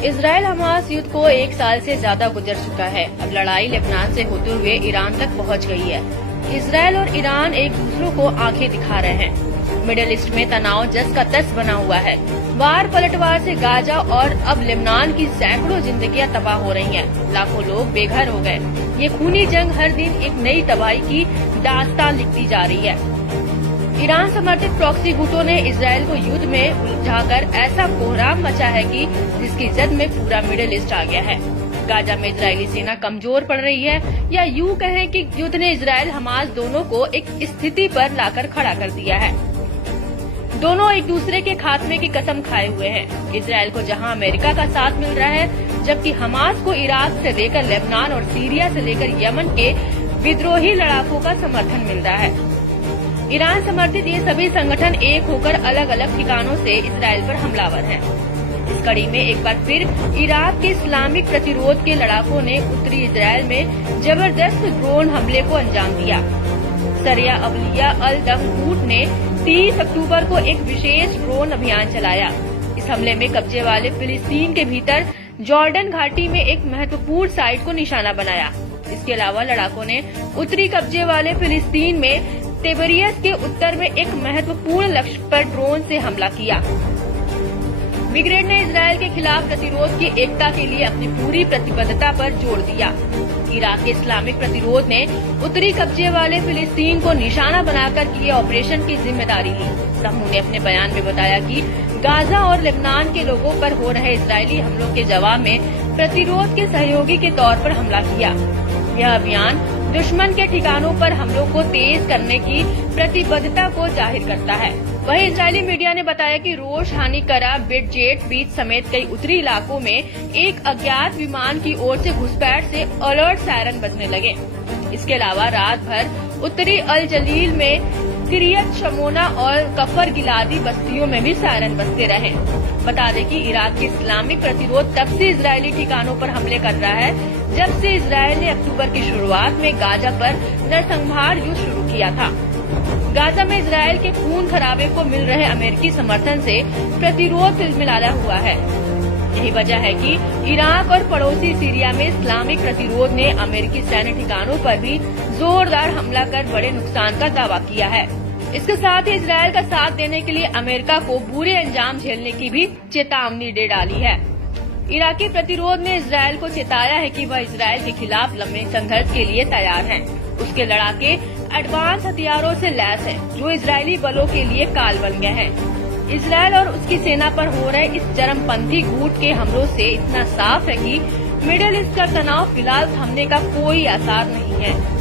Israel Hamas युद्ध को 1 साल से ज्यादा गुजर चुका है। अब लड़ाई लेबनान से होते हुए ईरान तक पहुंच गई है। इजराइल और ईरान एक दूसरों को आंखें दिखा रहे हैं। मिडिल ईस्ट में तनाव जस का तस बना हुआ है। वार पलटवार से गाजा और अब लेबनान की सैकड़ों जिंदगियां तबाह हो रही हैं। लाखों लोग बेघर हो गए। ये खूनी जंग हर दिन एक नई तबाही की दास्तान लिखती जा रही है। ईरान समर्थित प्रॉक्सी गुटों ने इजराइल को युद्ध में उलझाकर ऐसा कोहराम मचा है कि जिसकी जद में पूरा मिडिल ईस्ट आ गया है। गाजा में इजरायली सेना कमजोर पड़ रही है, या यूं कहें कि युद्ध ने इजराइल हमास दोनों को एक स्थिति पर लाकर खड़ा कर दिया है। दोनों एक दूसरे के खात्मे की कसम खाए हुए हैं। इजराइल को जहां अमेरिका का साथ मिल रहा है, जबकि हमास को इराक से लेकर लेबनान और सीरिया से लेकर यमन के विद्रोही लड़ाकों का समर्थन मिल रहा है। ईरान समर्थित ये सभी संगठन एक होकर अलग अलग ठिकानों से इजराइल पर हमलावर हैं। इस कड़ी में एक बार फिर इराक के इस्लामिक प्रतिरोध के लड़ाकों ने उत्तरी इजराइल में जबरदस्त ड्रोन हमले को अंजाम दिया। सरिया अवलिया अल दम गुट ने 30 अक्टूबर को एक विशेष ड्रोन अभियान चलाया। इस हमले में कब्जे वाले फिलिस्तीन के भीतर जॉर्डन घाटी में एक महत्वपूर्ण साइट को निशाना बनाया। इसके अलावा लड़ाकों ने उत्तरी कब्जे वाले फिलिस्तीन में तिबरियस के उत्तर में एक महत्वपूर्ण लक्ष्य पर ड्रोन से हमला किया। ब्रिगेड ने इजराइल के खिलाफ प्रतिरोध की एकता के लिए अपनी पूरी प्रतिबद्धता पर जोर दिया। इराक के इस्लामिक प्रतिरोध ने उत्तरी कब्जे वाले फिलिस्तीन को निशाना बनाकर किए ऑपरेशन की जिम्मेदारी ली। समूह ने अपने बयान में बताया कि गाजा और लेबनान के लोगों पर हो रहे इजरायली हमलों के जवाब में प्रतिरोध के सहयोगी के तौर पर हमला किया। यह अभियान दुश्मन के ठिकानों पर हमलों को तेज करने की प्रतिबद्धता को जाहिर करता है। वहीं इजरायली मीडिया ने बताया कि रोश हानिकरा बिटजेट बीच समेत कई उत्तरी इलाकों में एक अज्ञात विमान की ओर से घुसपैठ से अलर्ट सायरन बजने लगे। इसके अलावा रात भर उत्तरी अल जलील में किरियत शमोना और कफर गिलादी बस्तियों में भी सायरन बजते रहे। बता दें कि इराक के इस्लामिक प्रतिरोध तब से इजरायली ठिकानों पर हमले कर रहा है जब से इजराइल ने अक्टूबर की शुरुआत में गाजा पर नरसंहार युद्ध शुरू किया था। गाजा में इजराइल के खून खराबे को मिल रहे अमेरिकी समर्थन से प्रतिरोध तिलमिलाया हुआ है। यही वजह है कि इराक और पड़ोसी सीरिया में इस्लामिक प्रतिरोध ने अमेरिकी सैन्य ठिकानों पर भी जोरदार हमला कर बड़े नुकसान का दावा किया है। इसके साथ ही इजराइल का साथ देने के लिए अमेरिका को बुरे अंजाम झेलने की भी चेतावनी दे डाली है। इराकी प्रतिरोध ने इजराइल को चेताया है कि वह इजराइल के खिलाफ लंबे संघर्ष के लिए तैयार है। उसके लड़ाके एडवांस हथियारों से लैस हैं, जो इजरायली बलों के लिए काल बन गए हैं। इजराइल और उसकी सेना पर हो रहे इस चरमपंथी गुट के हमलों से इतना साफ है कि मिडिल ईस्ट का तनाव फिलहाल थमने का कोई आसार नहीं है।